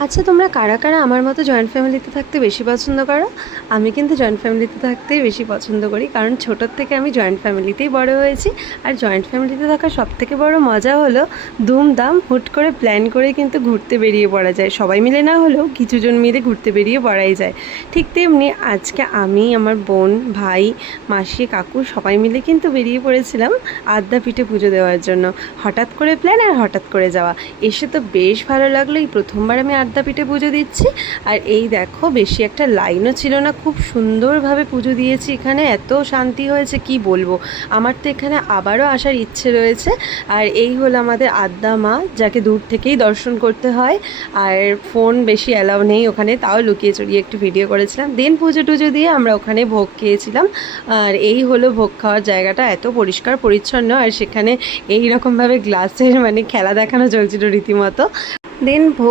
আচ্ছা, তোমরা কারা কারা আমার মতো জয়েন্ট ফ্যামিলিতে থাকতে বেশি পছন্দ করো? আমি কিন্তু জয়েন্ট ফ্যামিলিতে থাকতেই বেশি পছন্দ করি, কারণ ছোটোর থেকে আমি জয়েন্ট ফ্যামিলিতেই বড় হয়েছি। আর জয়েন্ট ফ্যামিলিতে থাকার সবথেকে বড় মজা হলো দুমদাম হুট করে প্ল্যান করে কিন্তু ঘুরতে বেরিয়ে পড়া যায়। সবাই মিলে না হলেও কিছুজন মিলে ঘুরতে বেরিয়ে পড়াই যায়। ঠিক তেমনি আজকে আমি, আমার বোন, ভাই, মাসি, কাকু সবাই মিলে কিন্তু বেরিয়ে পড়েছিলাম আদ্যাপীঠে পুজো দেওয়ার জন্য। হঠাৎ করে প্ল্যান আর হঠাৎ করে যাওয়া, এসে তো বেশ ভালো লাগলো। এই প্রথমবার আমি আদ্যাপীঠে পুজো দিচ্ছি। আর এই দেখো, বেশি একটা লাইনও ছিল না, খুব সুন্দরভাবে পুজো দিয়েছি। এখানে এত শান্তি হয়েছে কি বলবো। আমার তো এখানে আবারও আসার ইচ্ছে রয়েছে। আর এই হলো আমাদের আদ্যা মা, যাকে দূর থেকেই দর্শন করতে হয়। আর ফোন বেশি অ্যালাউ নেই ওখানে, তাও লুকিয়ে চড়িয়ে একটু ভিডিও করেছিলাম। দেন পুজো টুজো দিয়ে আমরা ওখানে ভোগ খেয়েছিলাম। আর এই হলো ভোগ খাওয়ার জায়গাটা, এত পরিষ্কার পরিচ্ছন্ন। আর সেখানে এই রকমভাবে গ্লাসের মানে খেলা দেখানো চলছিল রীতিমতো। দেন ভোগ